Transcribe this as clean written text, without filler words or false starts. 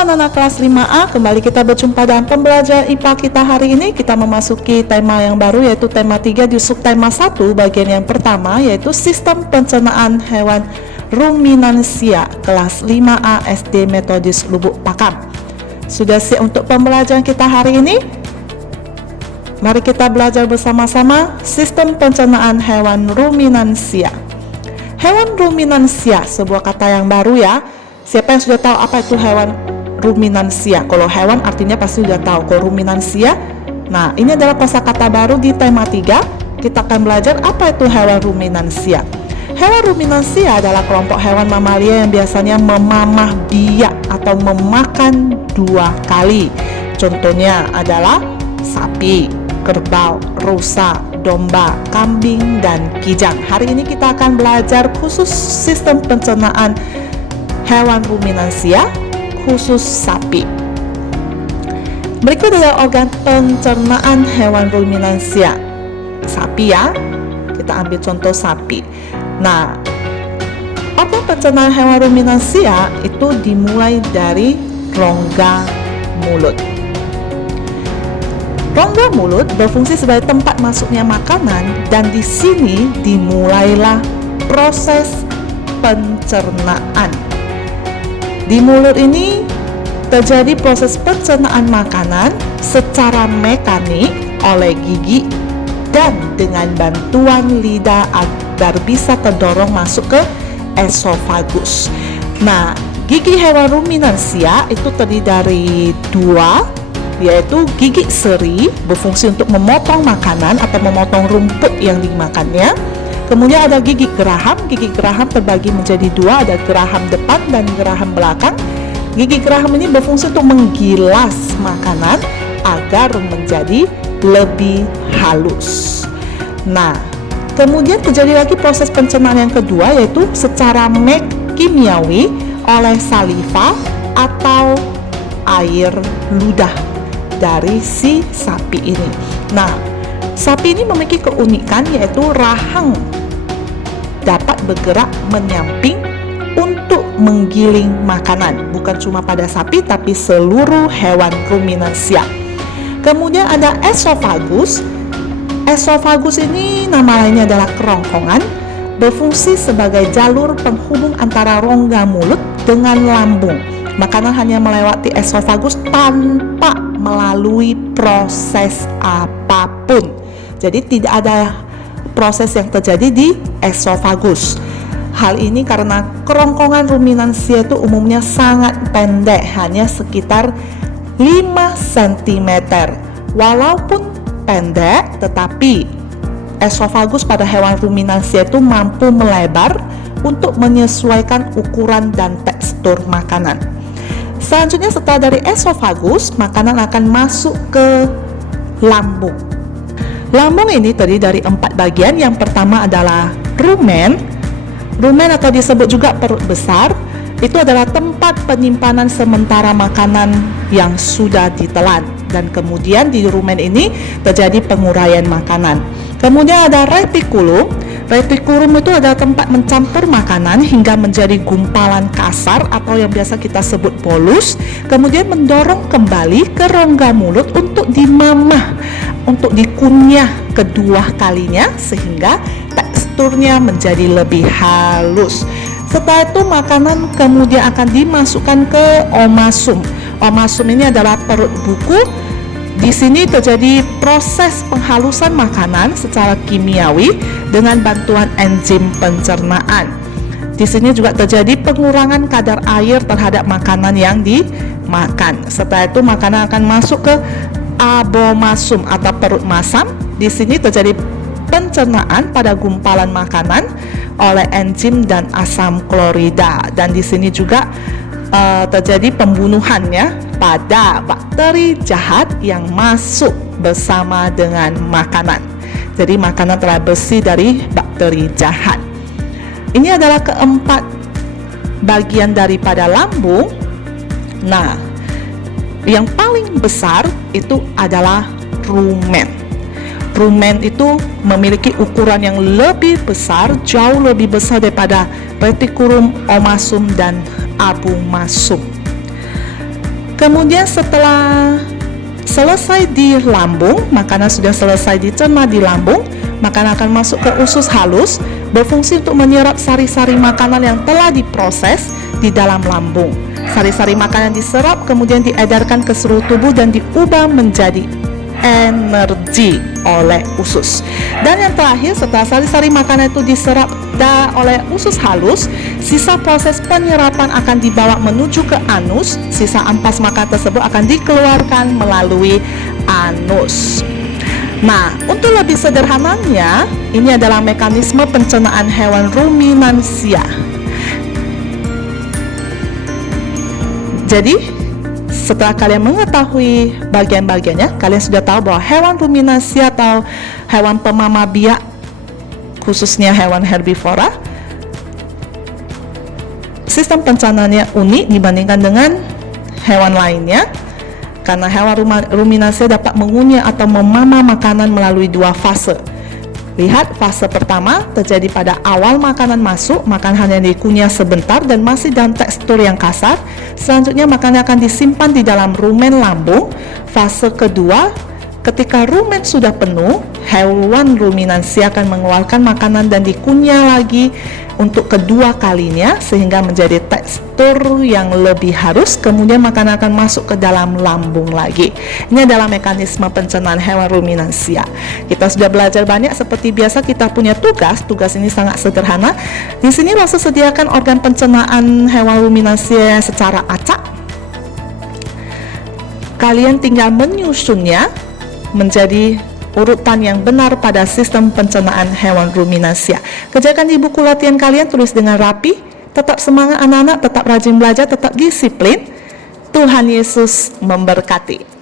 Halo anak-anak kelas 5A, kembali kita berjumpa dalam pembelajaran IPA kita hari ini. Kita memasuki tema yang baru, yaitu tema 3 di subtema 1, bagian yang pertama, yaitu sistem pencernaan hewan ruminansia kelas 5A SD Metodis Lubuk Pakam. Sudah siap untuk pembelajaran kita hari ini? Mari kita belajar bersama-sama sistem pencernaan hewan ruminansia. Hewan ruminansia, sebuah kata yang baru ya. Siapa yang sudah tahu apa itu hewan ruminansia? Kalau hewan artinya pasti sudah tahu. Kalau ruminansia, nah ini adalah kosakata baru di tema 3. Kita akan belajar apa itu hewan ruminansia. Hewan ruminansia adalah kelompok hewan mamalia yang biasanya memamah biak atau memakan 2 kali. Contohnya adalah sapi, kerbau, rusa, domba, kambing, dan kijang. Hari ini kita akan belajar khusus sistem pencernaan hewan ruminansia, khusus sapi. Berikut adalah organ pencernaan hewan ruminansia. Sapi ya, kita ambil contoh sapi. Nah, organ pencernaan hewan ruminansia itu dimulai dari rongga mulut. Rongga mulut berfungsi sebagai tempat masuknya makanan, dan di sini dimulailah proses pencernaan. Di mulut ini terjadi proses pencernaan makanan secara mekanik oleh gigi dan dengan bantuan lidah agar bisa terdorong masuk ke esofagus. Nah, gigi hewan ruminansia itu terdiri dari 2, yaitu gigi seri berfungsi untuk memotong makanan atau memotong rumput yang dimakannya. Kemudian ada gigi geraham. Gigi geraham terbagi menjadi 2, ada geraham depan dan geraham belakang. Gigi geraham ini berfungsi untuk menggilas makanan agar menjadi lebih halus. Nah, kemudian terjadi lagi proses pencernaan yang kedua, yaitu secara kimiawi oleh saliva atau air ludah dari si sapi ini. Nah, sapi ini memiliki keunikan, yaitu rahang dapat bergerak menyamping untuk menggiling makanan. Bukan cuma pada sapi, tapi seluruh hewan ruminansia. Kemudian ada esofagus. Esofagus ini nama lainnya adalah kerongkongan, berfungsi sebagai jalur penghubung antara rongga mulut dengan lambung. Makanan hanya melewati esofagus tanpa melalui proses apapun. Jadi tidak ada proses yang terjadi di esofagus. Hal ini karena kerongkongan ruminansia itu umumnya sangat pendek, hanya sekitar 5 cm. Walaupun pendek, tetapi esofagus pada hewan ruminansia itu mampu melebar untuk menyesuaikan ukuran dan tekstur makanan. Selanjutnya, setelah dari esofagus, makanan akan masuk ke lambung. Lambung ini terdiri dari 4 bagian. Yang pertama adalah rumen. Rumen atau disebut juga perut besar, itu adalah tempat penyimpanan sementara makanan yang sudah ditelan. Dan kemudian di rumen ini terjadi penguraian makanan. Kemudian ada retikulum. Retikulum itu adalah tempat mencampur makanan hingga menjadi gumpalan kasar atau yang biasa kita sebut bolus, kemudian mendorong kembali ke rongga mulut untuk dimamah, untuk dikunyah kedua kalinya sehingga teksturnya menjadi lebih halus. Setelah itu makanan kemudian akan dimasukkan ke omasum. Omasum ini adalah perut buku. Di sini terjadi proses penghalusan makanan secara kimiawi dengan bantuan enzim pencernaan. Di sini juga terjadi pengurangan kadar air terhadap makanan yang dimakan. Setelah itu makanan akan masuk ke abomasum atau perut masam. Di sini terjadi pencernaan pada gumpalan makanan oleh enzim dan asam klorida, dan di sini juga terjadi pembunuhannya pada bakteri jahat yang masuk bersama dengan makanan. Jadi makanan telah bersih dari bakteri jahat. Ini adalah keempat bagian daripada lambung. Nah, yang paling besar itu adalah rumen. Rumen itu memiliki ukuran yang lebih besar, jauh lebih besar daripada retikulum, omasum, dan abomasum. Kemudian setelah selesai di lambung, makanan sudah selesai dicerna di lambung, makanan akan masuk ke usus halus, berfungsi untuk menyerap sari-sari makanan yang telah diproses di dalam lambung. Sari-sari makanan diserap, kemudian diedarkan ke seluruh tubuh dan diubah menjadi energi oleh usus. Dan yang terakhir, setelah sari-sari makanan itu diserap oleh usus halus, sisa proses penyerapan akan dibawa menuju ke anus. Sisa ampas makanan tersebut akan dikeluarkan melalui anus. Nah, untuk lebih sederhananya, ini adalah mekanisme pencernaan hewan ruminansia. Jadi, setelah kalian mengetahui bagian-bagiannya, kalian sudah tahu bahwa hewan ruminansia atau hewan pemama biak, khususnya hewan herbivora, sistem pencernaannya unik dibandingkan dengan hewan lainnya, karena hewan ruminansia dapat mengunyah atau memama makanan melalui dua fase. Lihat, fase pertama terjadi pada awal makanan masuk, makanan hanya dikunyah sebentar dan masih dalam tekstur yang kasar. Selanjutnya makanan akan disimpan di dalam rumen lambung. Fase kedua, ketika rumen sudah penuh, hewan ruminansia akan mengeluarkan makanan dan dikunyah lagi untuk kedua kalinya sehingga menjadi tekstur yang lebih halus. Kemudian makanan akan masuk ke dalam lambung lagi. Ini adalah mekanisme pencernaan hewan ruminansia. Kita sudah belajar banyak. Seperti biasa, kita punya tugas. Tugas ini sangat sederhana. Di sini Rasul sediakan organ pencernaan hewan ruminansia secara acak. Kalian tinggal menyusunnya menjadi urutan yang benar pada sistem pencernaan hewan ruminansia. Kerjakan di buku latihan kalian, tulis dengan rapi. Tetap semangat anak-anak, tetap rajin belajar, tetap disiplin. Tuhan Yesus memberkati.